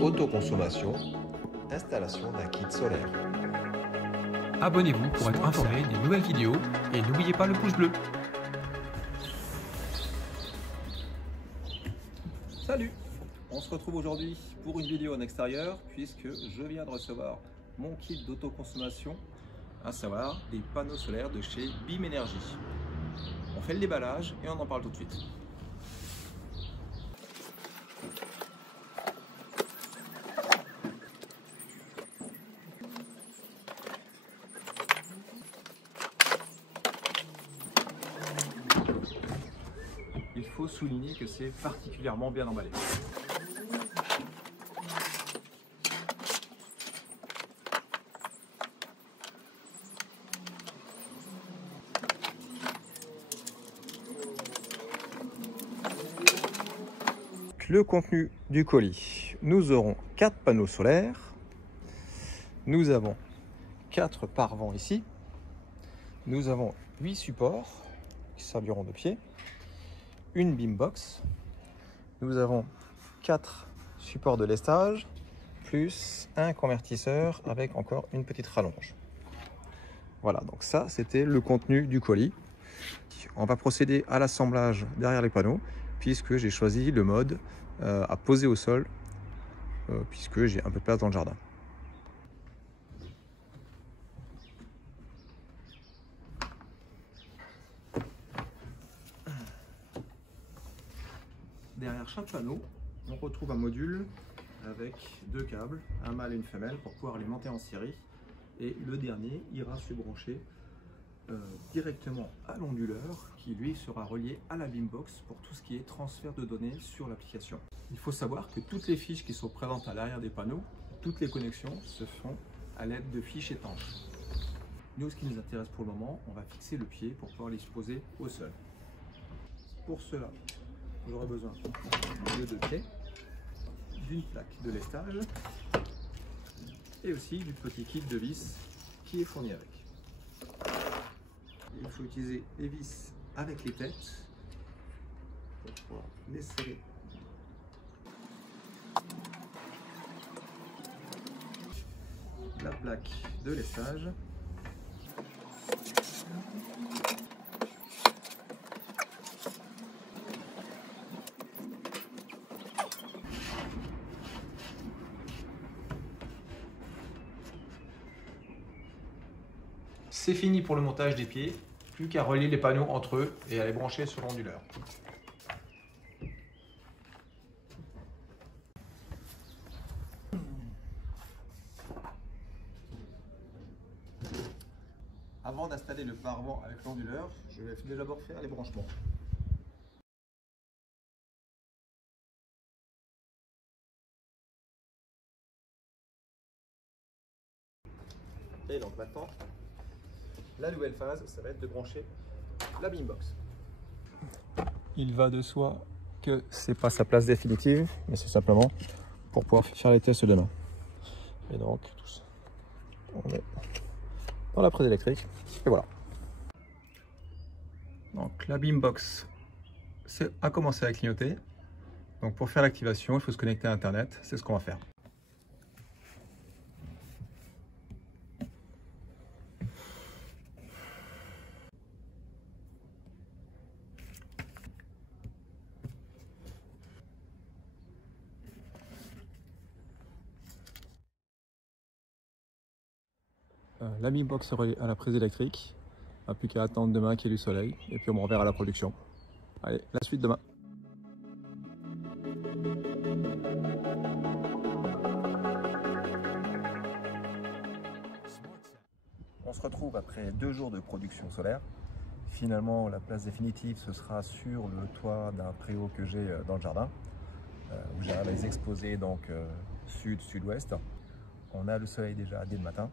Autoconsommation, installation d'un kit solaire. Abonnez-vous pour être informé des nouvelles vidéos et n'oubliez pas le pouce bleu. Salut! On se retrouve aujourd'hui pour une vidéo en extérieur puisque je viens de recevoir mon kit d'autoconsommation, à savoir des panneaux solaires de chez BIM Énergie. On fait le déballage et on en parle tout de suite. Il faut souligner que c'est particulièrement bien emballé. Le contenu du colis. Nous aurons 4 panneaux solaires. Nous avons 4 pare-vents ici. Nous avons 8 supports qui serviront de pied. Une BIM box. Nous avons 4 supports de lestage, plus un convertisseur avec encore une petite rallonge. Voilà, donc ça c'était le contenu du colis. On va procéder à l'assemblage derrière les panneaux, puisque j'ai choisi le mode à poser au sol, puisque j'ai un peu de place dans le jardin. Derrière chaque panneau, on retrouve un module avec 2 câbles, un mâle et une femelle, pour pouvoir les monter en série. Et le dernier ira se brancher directement à l'onduleur, qui lui sera relié à la BIM box pour tout ce qui est transfert de données sur l'application. Il faut savoir que toutes les fiches qui sont présentes à l'arrière des panneaux, toutes les connexions se font à l'aide de fiches étanches. Nous, ce qui nous intéresse pour le moment, on va fixer le pied pour pouvoir les poser au sol. Pour cela, j'aurai besoin de 2 pieds, d'une plaque de lestage et aussi du petit kit de vis qui est fourni avec. Il faut utiliser les vis avec les têtes pour pouvoir les serrer. La plaque de lestage. C'est fini pour le montage des pieds, plus qu'à relier les panneaux entre eux et à les brancher sur l'onduleur. Avant d'installer le pare-vent avec l'onduleur, je vais d'abord faire les branchements. Et donc maintenant, la nouvelle phase, ça va être de brancher la BIM box. Il va de soi que c'est pas sa place définitive, mais c'est simplement pour pouvoir faire les tests demain. Et donc, tous, on est dans la prise électrique, et voilà. Donc la BIM box a commencé à clignoter. Donc pour faire l'activation, il faut se connecter à Internet, c'est ce qu'on va faire. La BIM box est reliée à la prise électrique. On n'a plus qu'à attendre demain qu'il y ait du soleil et puis on reverra la production. Allez, la suite demain. On se retrouve après 2 jours de production solaire. Finalement, la place définitive, ce sera sur le toit d'un préau que j'ai dans le jardin, où j'ai les exposés donc sud-sud-ouest. On a le soleil déjà dès le matin.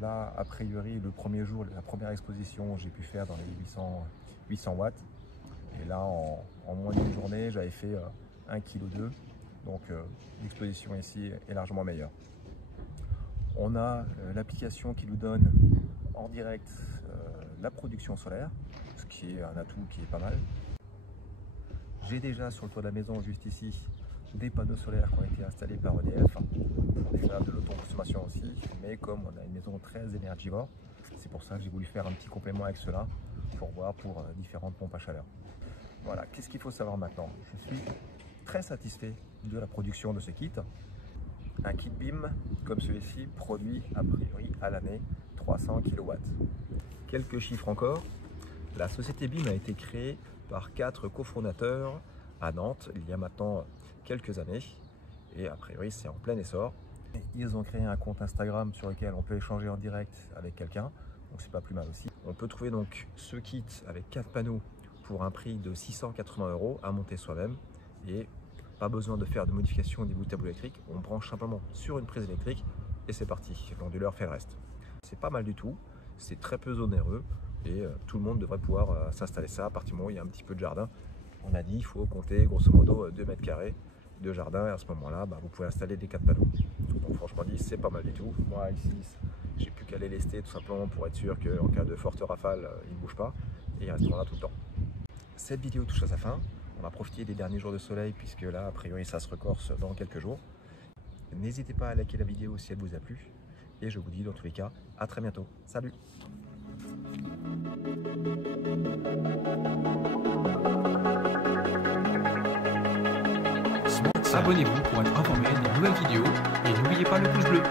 Là, a priori, le premier jour, la première exposition, j'ai pu faire dans les 800 watts. Et là, en moins d'une journée, j'avais fait 1,2 kg. Donc, l'exposition ici est largement meilleure. On a l'application qui nous donne en direct la production solaire, ce qui est un atout qui est pas mal. J'ai déjà sur le toit de la maison, juste ici, des panneaux solaires qui ont été installés par EDF pour déjà de l'autoconsommation aussi, mais comme on a une maison très énergivore, c'est pour ça que j'ai voulu faire un petit complément avec cela pour voir pour différentes pompes à chaleur. Voilà, qu'est-ce qu'il faut savoir maintenant? Je suis très satisfait de la production de ce kit. Un kit BIM comme celui-ci produit a priori à l'année 300 kW. Quelques chiffres encore. La société BIM a été créée par 4 cofondateurs à Nantes il y a maintenant quelques années et a priori c'est en plein essor. Ils ont créé un compte Instagram sur lequel on peut échanger en direct avec quelqu'un, donc c'est pas plus mal aussi. On peut trouver donc ce kit avec 4 panneaux pour un prix de 680 € à monter soi-même et pas besoin de faire de modification au niveau du tableau électrique, on branche simplement sur une prise électrique et c'est parti, l'onduleur fait le reste. C'est pas mal du tout, c'est très peu onéreux et tout le monde devrait pouvoir s'installer ça à partir du moment où il y a un petit peu de jardin. On a dit il faut compter grosso modo 2 mètres carrés de jardin et à ce moment-là vous pouvez installer des 4 panneaux. Donc franchement dit c'est pas mal du tout. Moi ici j'ai plus qu'à les lester tout simplement pour être sûr qu'en cas de forte rafale ils ne bougent pas et ils resteront là tout le temps. Cette vidéo touche à sa fin. On va profiter des derniers jours de soleil puisque là a priori ça se recorse dans quelques jours. N'hésitez pas à liker la vidéo si elle vous a plu et je vous dis dans tous les cas à très bientôt. Salut! Abonnez-vous pour être informé des nouvelles vidéos et n'oubliez pas le pouce bleu.